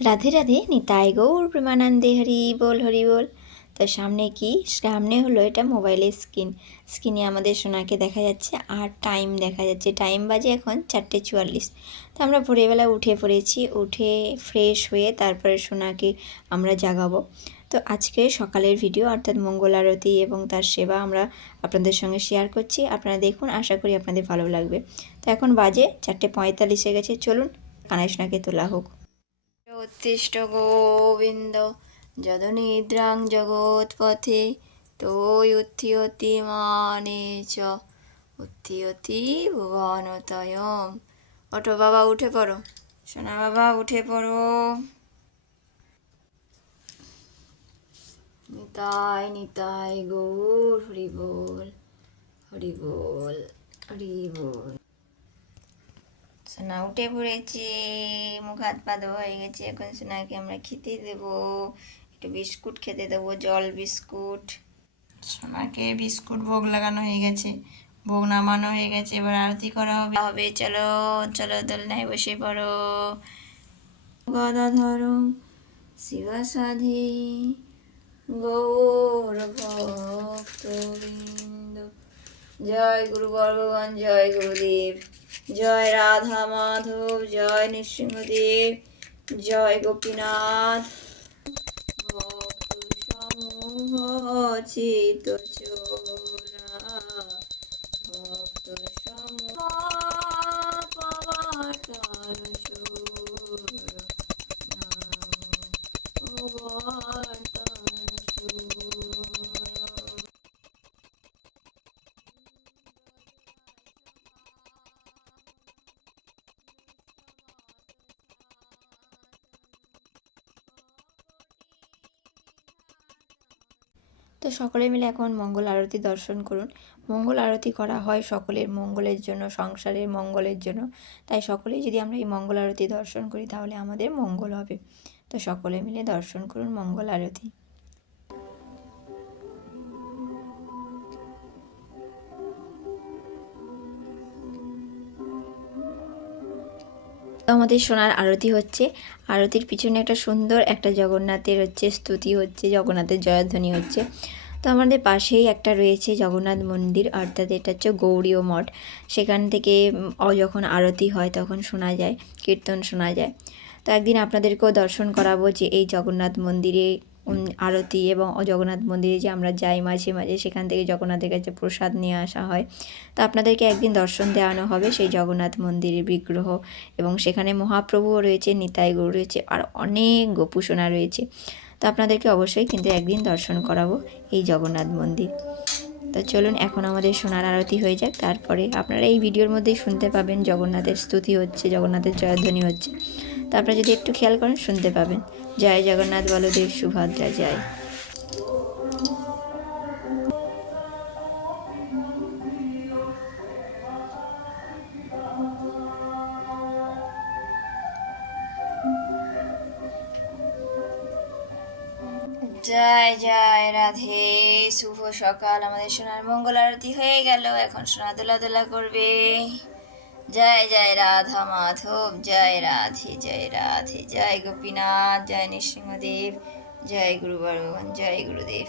রাধে রাধে, নিতাই গৌর প্রেমানন্দে, হরি বল হরি বল। তো সামনে হলো এটা মোবাইলের স্ক্রিনে আমাদের সোনাকে দেখা যাচ্ছে আর টাইম দেখা যাচ্ছে। টাইম বাজে এখন 4:44। তো আমরা ভোরবেলা উঠে পড়েছি, উঠে ফ্রেশ হয়ে তারপরে সোনাকে আমরা জাগাবো। তো আজকে সকালের ভিডিও অর্থাৎ মঙ্গল আরতি এবং তার সেবা আমরা আপনাদের সঙ্গে শেয়ার করছি। আপনারা দেখুন, আশা করি আপনাদের ভালো লাগবে। তো এখন বাজে 4:45 হয়ে গেছে, চলুন কানাই সোনাকে তোলা হোক। উত্তিষ্ঠ গোবিন্দ যদনিদ্রাং জগৎপথে তোয় উত্থিয়তি মানে চ উত্থিয়তি ভুবনতয়ম। ওঠো বাবা, উঠে পড়ো, সোনা বাবা উঠে পড়ো। নিতাই নিতাই গৌর হরি বল হরি বল হরি বল। সোনা উঠে পড়েছে, মুখ হাত পা ধোয়া হয়ে গেছে। এখন সোনাকে আমরা খেতে দেবো, একটু বিস্কুট খেতে দেবো, জল বিস্কুট। সোনাকে বিস্কুট ভোগ লাগানো হয়ে গেছে, ভোগ নামানো হয়ে গেছে, এবার আরতি করা হবে। চলো চলো, দোলনায় বসে পড়ো। গদাধর শিবসাধি গৌর ভক্তবৃন্দ। জয় গুরু ভগবান, জয় গুরুদেব, জয় রাধা মাধব, জয় নৃসিংহদেব, জয় গোপীনাথ। ভক্ত সমূহ চিত চোরা, ভক্ত সমূহ পবর্তন সুর, পবর্তন সুর। তো সকলে মিলে এখন মঙ্গল আরতি দর্শন করুন। মঙ্গল আরতি করা হয় সকলের মঙ্গলের জন্য, সংসারের মঙ্গলের জন্য। তাই সকলেই যদি আমরা এই মঙ্গল আরতি দর্শন করি তাহলে আমাদের মঙ্গল হবে। তো সকলে মিলে দর্শন করুন মঙ্গল আরতি। তো আমাদের সোনার আরতি হচ্ছে, আরতির পিছনে একটা সুন্দর একটা জগন্নাথের স্তুতি হচ্ছে, জগন্নাথের জয়ধ্বনি হচ্ছে। তো আমাদের পাশেই একটা রয়েছে জগন্নাথ মন্দির, অর্থাৎ এটা হচ্ছে গৌড়ীয় মঠ। সেখান থেকে যখন আরতি হয় তখন শোনা যায়, কীর্তন শোনা যায়। তো একদিন আপনাদেরকেও দর্শন করাবো যে এই জগন্নাথ মন্দিরে আরতি, এবং জগন্নাথ মন্দিরে যে আমরা যাই মাঝে মাঝে, সেখান থেকে জগন্নাথের কাছে প্রসাদ নিয়ে আসা হয়। তো আপনাদেরকে একদিন দর্শন দেওয়ানো হবে সেই জগন্নাথ মন্দিরের বিগ্রহ, এবং সেখানে মহাপ্রভুও রয়েছে, নিতাই গৌর রয়েছে, আর অনেক গোপুসোনা রয়েছে। তো আপনাদেরকে অবশ্যই কিন্তু একদিন দর্শন করাবো এই জগন্নাথ মন্দির। তো চলুন এখন আমাদের সোনার আরতি হয়ে যাক, তারপরে আপনারা এই ভিডিওর মধ্যেই শুনতে পাবেন জগন্নাথের স্তুতি হচ্ছে, জগন্নাথের জয়ধ্বনি হচ্ছে। তো আপনারা যদি একটু খেয়াল করেন শুনতে পাবেন। জয় জগন্নাথ বলদেব সুভদ্রা জয়। জয় জয় রাধে। শুভ সকাল, আমাদের সোনার মঙ্গল আরতি হয়ে গেল, এখন সোনা দোলা দোলা করবে। জয় জয় রাধা মাধব, জয় রাধে জয় রাধে, জয় গোপীনাথ, জয় নৃসিংহদেব, জয় গুরু ভগবান, জয় গুরুদেব।